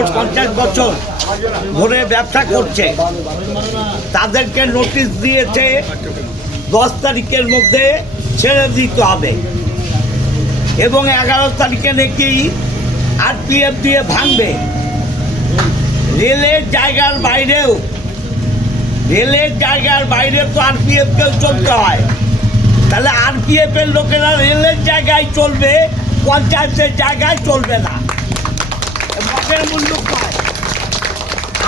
বছর পঞ্চাশ বছর ধরে ব্যবসা করছে। তাদেরকে নোটিশ দিয়েছে, দশ তারিখের মধ্যে ছেড়ে দিতে হবে। এবং এগারো তারিখে নাকি আরপিএফ দিয়ে ভাঙবে। রেলের জায়গার বাইরেও, রেলের জায়গার বাইরে তো আরপিএফকেও চলতে হয়। তাহলে আরপিএফ এর লোকেরা রেলের জায়গায় চলবে, পঞ্চায়েতের জায়গায় চলবে না। মতের মূল্য পায়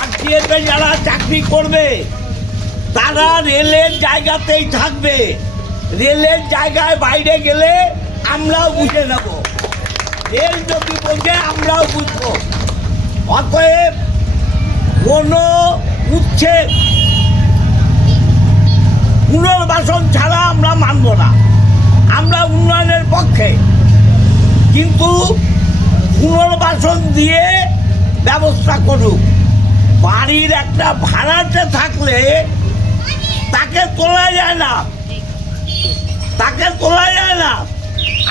আরপিএফে যারা চাকরি করবে, তারা রেলের জায়গাতেই থাকবে। রেলের জায়গায় বাইরে গেলে আমরাও বুঝে নেব। রেল যদি বোঝে, আমরাও বুঝব। অতএব কোনো উচ্ছেদ, পুনর্বাসন ছাড়া আমরা মানব না। আমরা উন্নয়নের পক্ষে। কিন্তু পুনর্বাসন দিয়ে ব্যবস্থা করুক। বাড়ির একটা ভাড়াতে থাকলে তাকে তোলা যায় না। তাকে তোলা যায় না।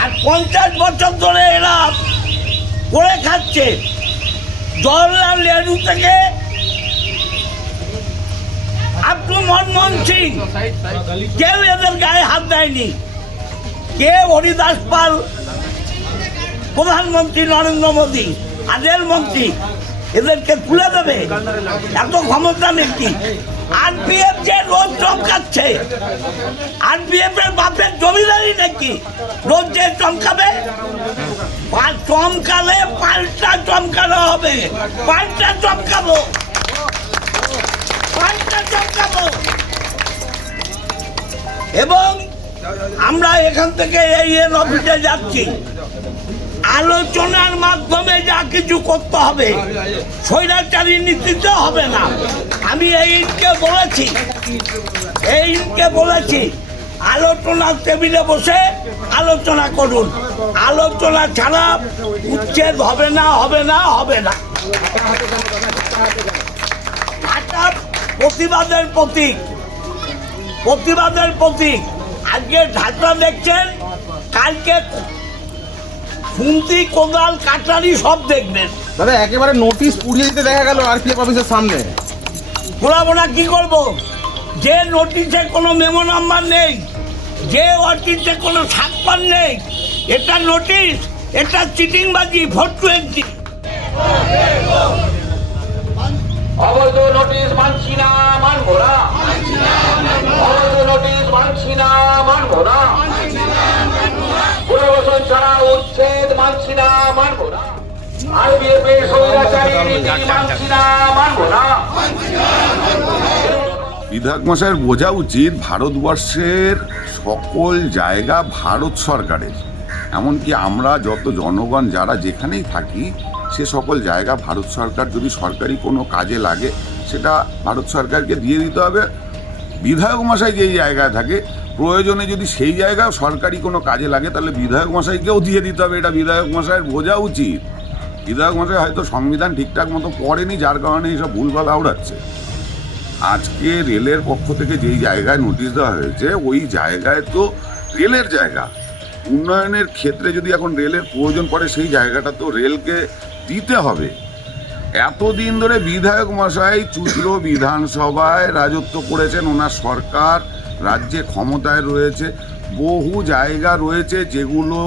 আর পঞ্চাশ বছর ধরে এরা করে খাচ্ছে। জওয়াহরলাল নেহরু থেকে আপ টু মনমোহন সিং। কেউ এদের গায়ে হাত দেয়নি। কে হরিদাস পাল প্রধানমন্ত্রী নরেন্দ্র মোদী আর রেলমন্ত্রী এদেরকে তুলে দেবে। এত ক্ষমতা নাকি? আরপিএফ যে রোজ চমকাচ্ছে, আরপিএফ এর বাপের জমিদারি নাকি? রোজ যে চমকাবে? চমকালে পাল্টা চমকানো হবে। পাল্টা চমকাবো। পাল্টা চমকাবো। এবং আমরা এখান থেকে এই এন অফিসে যাচ্ছি। আলোচনার মাধ্যমে যা কিছু করতে হবে, স্বৈরাচারী নীতিতে হবে না। আমি এইকে বলেছি এইকে বলেছি, আলোচনার টেবিলে বসে আলোচনা করুন। আলোচনা ছাড়া উচ্ছেদ হবে না হবে না হবে না। একটা প্রতিবাদের প্রতীক প্রতিবাদের প্রতীক। আজকে ঢাকা দেখছেন? কালকে খুন্তি কোদাল কাটারি সব দেখবেন। দাদা একেবারে নোটিশ পুড়িয়ে দিতে দেখা গেল আরপিএফ অফিসের সামনে। ঘোরাবো না কি করব? যে নোটিশে কোনো মেমো নাম্বার নেই যে নোটিশে কোনো ছাপ্পান নেই এটা নোটিশ এটা চিটিংবাজি ভোট টোয়েন্টি অবৈধ নোটিশ মানছি না অবৈধ নোটিশ মানছি না মানবো না পুনর্বাসন ছাড়া উচ্ছেদ মানছি না মানবো না আইবিএফ এর স্বৈরাচারী নীতি মানছি না মানবো না বিধায়ক মশাইয়ের বোঝা উচিত ভারতবর্ষের সকল জায়গা ভারত সরকারের। এমনকি আমরা যত জনগণ যারা যেখানেই থাকি সে সকল জায়গা ভারত সরকার যদি সরকারি কোনো কাজে লাগে সেটা ভারত সরকারকে দিয়ে দিতে হবে। বিধায়ক মশাই যেই জায়গায় থাকে প্রয়োজনে যদি সেই জায়গায় সরকারি কোনো কাজে লাগে তাহলে বিধায়ক মশাইকেও দিয়ে দিতে হবে। এটা বিধায়ক মশাইয়ের বোঝা উচিত। বিধায়ক মশাই হয়তো সংবিধান ঠিকঠাক মতো পড়েনি, যার কারণে এইসব ভুলভাল আওড়াচ্ছে। আজকে রেলের পক্ষ থেকে যেই জায়গায় নোটিশ দেওয়া হয়েছে, ওই জায়গায় তো রেলের জায়গা। উন্নয়নের ক্ষেত্রে যদি এখন রেলের প্রয়োজন পড়ে, সেই জায়গাটা তো রেলকে দিতে হবে। এতদিন ধরে বিধায়ক মশাই চুচলো বিধানসভায় রাজত্ব করেছেন, ওনার সরকার রাজ্যে ক্ষমতায় রয়েছে, বহু জায়গা রয়েছে যেগুলো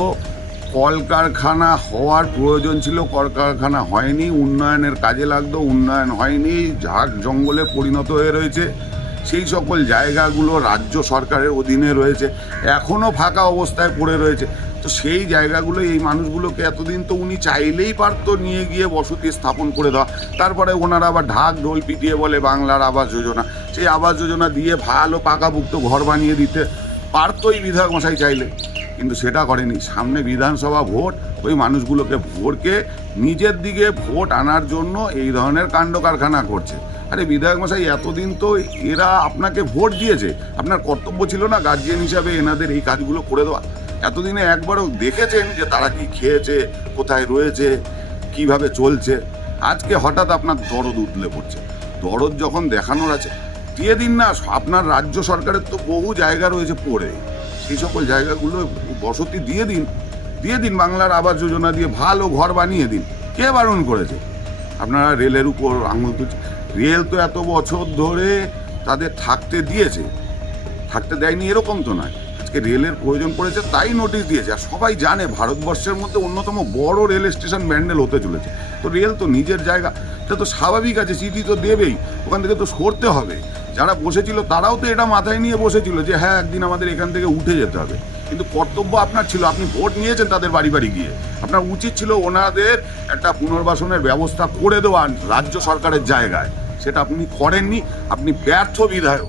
কলকারখানা হওয়ার প্রয়োজন ছিল, কলকারখানা হয়নি, উন্নয়নের কাজে লাগতো, উন্নয়ন হয়নি, ঝাঁক জঙ্গলে পরিণত হয়ে রয়েছে। সেই সকল জায়গাগুলো রাজ্য সরকারের অধীনে রয়েছে এখনও ফাঁকা অবস্থায় পড়ে রয়েছে। তো সেই জায়গাগুলো, এই মানুষগুলোকে এতদিন তো উনি চাইলেই পারতো নিয়ে গিয়ে বসতি স্থাপন করে দেওয়া। তারপরে ওনারা আবার ঢাক ঢোল পিটিয়ে বলে বাংলার আবাস যোজনা। সেই আবাস যোজনা দিয়ে ভালো পাকাভুক্ত ঘর বানিয়ে দিতে পারতোই বিধায়ক মশাই চাইলে। কিন্তু সেটা করেনি। সামনে বিধানসভা ভোট, ওই মানুষগুলোকে ভোটকে নিজের দিকে ভোট আনার জন্য এই ধরনের কাণ্ড কারখানা করছে। আরে বিধায়ক মশাই, এতদিন তো এরা আপনাকে ভোট দিয়েছে। আপনার কর্তব্য ছিল না গার্জিয়ান হিসাবে এনাদের এই কাজগুলো করে দেওয়া। এতদিনে একবারও দেখেছেন যে তারা কি খেয়েছে, কোথায় রয়েছে, কীভাবে চলছে? আজকে হঠাৎ আপনার দরদ উতলে পড়ছে। দরদ যখন দেখানোর আছে, দিয়ে দিন না, আপনার রাজ্য সরকারের তো বহু জায়গা রয়েছে পড়ে। সেই সকল জায়গাগুলো বসতি দিয়ে দিন দিয়ে দিন বাংলার আবাস যোজনা দিয়ে ভালো ঘর বানিয়ে দিন। কে বারণ করেছে? আপনারা রেলের উপর আঙুল তুলছে। রেল তো এত বছর ধরে তাদের থাকতে দিয়েছে। থাকতে দেয়নি এরকম তো নয়। আজকে রেলের প্রয়োজন পড়েছে তাই নোটিশ দিয়েছে। আর সবাই জানে ভারতবর্ষের মধ্যে অন্যতম বড় রেল স্টেশন ব্যান্ডেল হতে চলেছে। তো রেল তো নিজের জায়গা। এটা তো স্বাভাবিক আছে চিঠি তো দেবেই। ওখান থেকে তো সরতে হবে। যারা বসেছিল তারাও তো এটা মাথায় নিয়ে বসেছিল যে হ্যাঁ একদিন আমাদের এখান থেকে উঠে যেতে হবে। কিন্তু কর্তব্য আপনার ছিল, আপনি ভোট নিয়েছেন তাদের বাড়ি বাড়ি গিয়ে। আপনার উচিত ছিল ওনাদের একটা পুনর্বাসনের ব্যবস্থা করে দেওয়া রাজ্য সরকারের জায়গায়। সেটা আপনি করেননি, আপনি ব্যর্থ বিধায়ক।